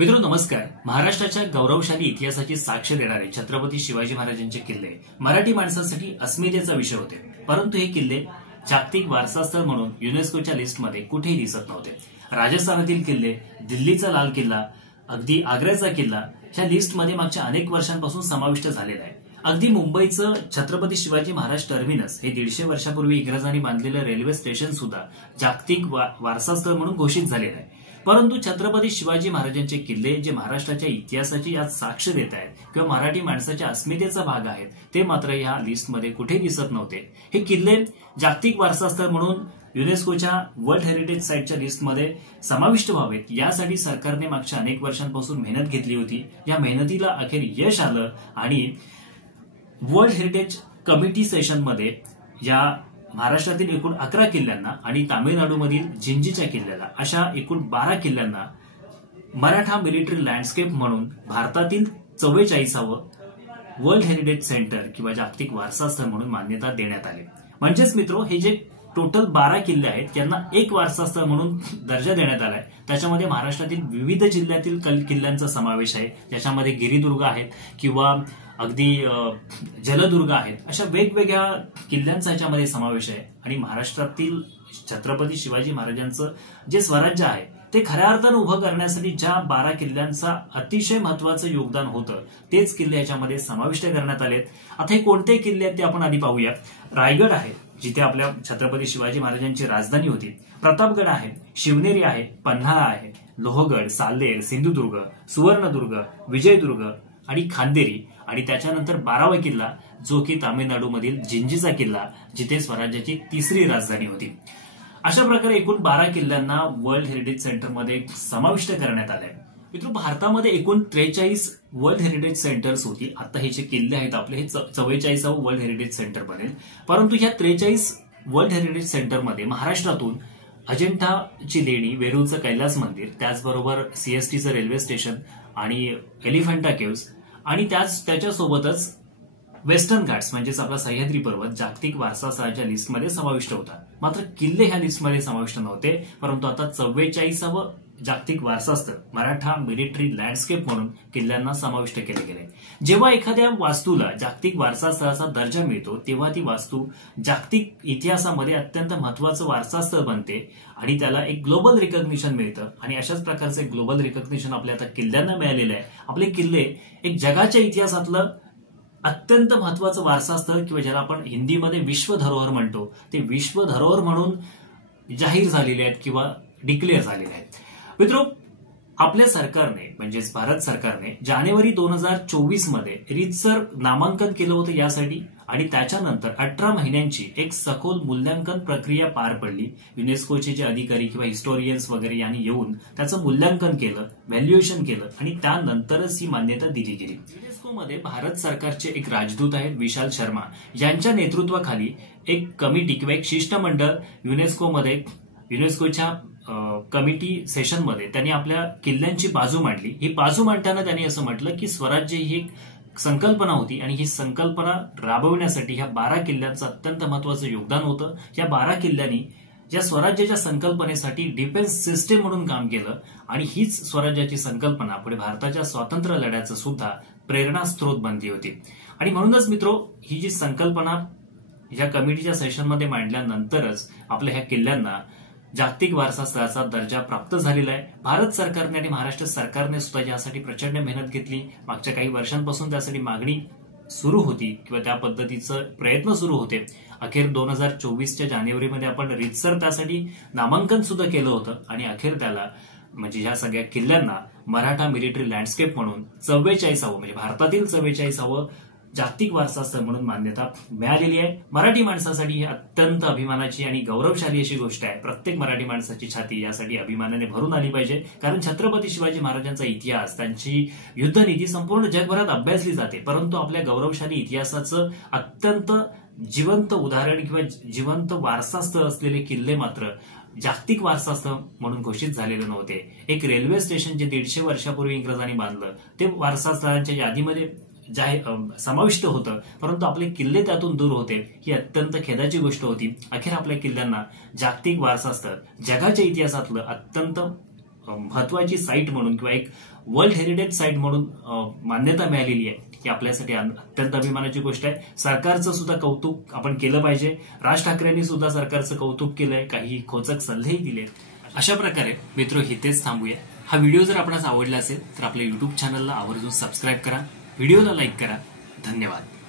मित्रो नमस्कार. महाराष्ट्राच्या गौरवशाली इतिहासाची साक्ष देणारे छत्रपती शिवाजी महाराजांचे किल्ले मराठी माणसांसाठी अस्मितेचा विषय होते. परंतु हे किल्ले जागतिक वारसा स्थळ म्हणून युनेस्कोच्या लिस्टमध्ये कुठेही दिसत नव्हते. राजस्थानातील किल्ले, दिल्लीचा लाल किल्ला, अगदी आग्र्याचा किल्ला ह्या लिस्टमध्ये मागच्या अनेक वर्षांपासून समाविष्ट झालेला आहे. अगदी मुंबईचं छत्रपती शिवाजी महाराज टर्मिनस हे 150 वर्षापूर्वी इंग्रजांनी बांधलेलं रेल्वे स्टेशन सुद्धा जागतिक वारसा स्थळ म्हणून घोषित झालेलं आहे. परंतु छत्रपती शिवाजी महाराजांचे किल्ले जे महाराष्ट्राच्या इतिहासाची आज साक्ष देत आहेत किंवा मराठी माणसाच्या अस्मितेचा भाग आहेत ते मात्र या लिस्टमध्ये कुठे दिसत नव्हते. हे किल्ले जागतिक वारसा स्थळ म्हणून युनेस्कोच्या वर्ल्ड हेरिटेज साईटच्या लिस्टमध्ये समाविष्ट व्हावेत यासाठी सरकारने मागच्या अनेक वर्षांपासून मेहनत घेतली होती. या मेहनतीला अखेर यश आलं आणि वर्ल्ड हेरिटेज कमिटी सेशनमध्ये या महाराष्ट्रातील एकूण 11 किल्ल्यांना आणि तामिळनाडूमधील जिंजीच्या किल्ल्याला अशा एकूण 12 किल्ल्यांना मराठा मिलिटरी लँडस्केप म्हणून भारतातील 44वे वर्ल्ड हेरिटेज सेंटर किंवा जागतिक वारसा स्थळ म्हणून मान्यता देण्यात आली. म्हणजेच मित्रो, हे जे टोटल 12 किल्ले आहेत त्यांना एक वारसा स्थळ म्हणून दर्जा देण्यात आलाय. त्याच्यामध्ये महाराष्ट्रातील विविध जिल्ह्यातील किल्ल्यांचा समावेश आहे, ज्याच्यामध्ये गिरिदुर्ग आहेत किंवा अगदी जलदुर्ग आहेत. अशा वेगवेगळ्या किल्ल्यांचा याच्यामध्ये समावेश आहे. आणि महाराष्ट्रातील छत्रपती शिवाजी महाराजांचं जे स्वराज्य आहे ते खऱ्या अर्थानं उभं करण्यासाठी ज्या 12 किल्ल्यांचा अतिशय महत्वाचं योगदान होतं तेच किल्ले याच्यामध्ये समाविष्ट करण्यात आलेत. आता हे कोणते किल्ले आहेत ते आपण आधी पाहूया. रायगड आहे, जिथे आपल्या छत्रपती शिवाजी महाराजांची राजधानी होती. प्रतापगड आहे, शिवनेरी आहे, पन्हाळा आहे, लोहगड, साल्हेर, सिंधुदुर्ग, सुवर्णदुर्ग, विजयदुर्ग आणि खांदेरी आणि त्याच्यानंतर 12वा किल्ला जो की तामिळनाडूमधील जिंजीचा किल्ला, जिथे स्वराज्याची 3री राजधानी होती. अशा प्रकारे एकूण 12 किल्ल्यांना वर्ल्ड हेरिटेज सेंटरमध्ये समाविष्ट करण्यात आलंय. मित्रांनो, भारतामध्ये एकूण 43 वर्ल्ड हेरिटेज सेंटर्स होती. आता हे जे किल्ले आहेत आपले हे 44वे वर्ल्ड हेरिटेज सेंटर बनेल. परंतु ह्या 43 वर्ल्ड हेरिटेज सेंटरमध्ये महाराष्ट्रातून अजिंठाची लेणी, वेरूळचं कैलास मंदिर, त्याचबरोबर सीएसटीचं रेल्वे स्टेशन आणि एलिफंटा केव्स आणि त्याच्यासोबतच वेस्टर्न घाट्स म्हणजेच आपला सह्याद्री पर्वत जागतिक वारसा स्थळाच्या लिस्टमध्ये समाविष्ट होता. मात्र किल्ले ह्या लिस्टमध्ये समाविष्ट नव्हते. परंतु आता 44वे जागतिक वारसा स्थळ मराठा मिलिटरी लँडस्केप म्हणून किल्ल्यांना समाविष्ट केले गेले. जेव्हा एखाद्या वास्तूला जागतिक वारसा स्थळाचा दर्जा मिळतो तेव्हा ती वास्तू जागतिक इतिहासामध्ये अत्यंत महत्वाचं वारसा स्थळ बनते आणि त्याला एक ग्लोबल रिकॉग्निशन मिळतं. आणि अशाच प्रकारचं एक ग्लोबल रिकॉग्निशन आपल्या आता किल्ल्यांना मिळालेलं आहे. आपले किल्ले एक जगाच्या इतिहासातलं अत्यंत महत्वाचं वारसा स्थळ किंवा ज्याला आपण हिंदीमध्ये विश्व धरोहर म्हणतो ते विश्व धरोहर म्हणून जाहीर झालेले आहेत किंवा डिक्लेअर झालेले आहेत. मित्रो, आपल्या सरकारने म्हणजेच भारत सरकारने जानेवारी 2024 मध्ये रीतसर नामांकन केलं होतं यासाठी आणि त्याच्यानंतर 18 महिन्यांची एक सखोल मूल्यांकन प्रक्रिया पार पडली. युनेस्कोचे जे अधिकारी किंवा हिस्टोरियन्स वगैरे यांनी येऊन त्याचं मूल्यांकन केलं, व्हॅल्युएशन केलं आणि त्यानंतरच ही मान्यता दिली गेली. युनेस्कोमध्ये भारत सरकारचे एक राजदूत आहेत विशाल शर्मा, यांच्या नेतृत्वाखाली एक कमिटी किंवा एक शिष्टमंडळ युनेस्कोच्या कमिटी सेशनमध्ये त्यांनी आपल्या किल्ल्यांची बाजू मांडली. ही बाजू मांडताना त्यांनी असं म्हटलं की स्वराज्य ही एक संकल्पना होती आणि ही संकल्पना राबवण्यासाठी ह्या 12 किल्ल्यांचं अत्यंत महत्वाचं योगदान होतं. या 12 किल्ल्यांनी या स्वराज्याच्या संकल्पनेसाठी डिफेन्स सिस्टीम म्हणून काम केलं आणि हीच स्वराज्याची संकल्पना पुढे भारताच्या स्वातंत्र्य लढ्याचं सुद्धा प्रेरणास्त्रोत बनली होती. आणि म्हणूनच मित्रो, ही जी संकल्पना या कमिटीच्या सेशनमध्ये मांडल्यानंतरच आपल्या ह्या किल्ल्यांना जागतिक वारसा स्थळाचा दर्जा प्राप्त झालेला आहे. भारत सरकारने आणि महाराष्ट्र सरकारने सुद्धा यासाठी प्रचंड मेहनत घेतली. मागच्या काही वर्षांपासून त्यासाठी मागणी सुरू होती किंवा त्या पद्धतीचं प्रयत्न सुरू होते. अखेर 2024च्या जानेवारीमध्ये आपण रीतसर त्यासाठी नामांकन सुद्धा केलं होतं आणि अखेर त्याला म्हणजे ह्या सगळ्या किल्ल्यांना मराठा मिलिटरी लँडस्केप म्हणून 44वे म्हणजे भारतातील 44वे जागतिक वारसा स्थळ म्हणून मान्यता मिळालेली आहे. मराठी माणसासाठी ही अत्यंत अभिमानाची आणि गौरवशाली अशी गोष्ट आहे. प्रत्येक मराठी माणसाची छाती यासाठी अभिमानाने भरून आली पाहिजे. कारण छत्रपती शिवाजी महाराजांचा इतिहास, त्यांची युद्धनीती संपूर्ण जगभरात अभ्यासली जाते. परंतु आपल्या गौरवशाली इतिहासाचं अत्यंत जिवंत उदाहरण किंवा जिवंत वारसा स्थळ असलेले किल्ले मात्र जागतिक वारसा स्थळ म्हणून घोषित झालेले नव्हते. एक रेल्वे स्टेशन जे 150 वर्षापूर्वी इंग्रजांनी बांधलं ते वारसा स्थळांच्या यादीमध्ये समाविष्ट होतं, परंतु आपले किल्ले त्यातून दूर होते. ही अत्यंत खेदाची गोष्ट होती. अखेर आपल्या किल्ल्यांना जागतिक वारसा स्थळ, जगाच्या इतिहासातलं अत्यंत महत्वाची साईट म्हणून किंवा एक वर्ल्ड हेरिटेज साईट म्हणून मान्यता मिळालेली आहे ही आपल्यासाठी अत्यंत अभिमानाची गोष्ट आहे. सरकारचं सुद्धा कौतुक आपण केलं पाहिजे. राज ठाकरेंनी सुद्धा सरकारचं कौतुक केलंय, काही खोचक सल्लेही दिलेत. अशा प्रकारे मित्र इथेच थांबूया. हा व्हिडिओ जर आपणास आवडला असेल तर आपल्या युट्यूब चॅनलला आवर्जून सबस्क्राईब करा, व्हिडिओला लाईक करा. धन्यवाद.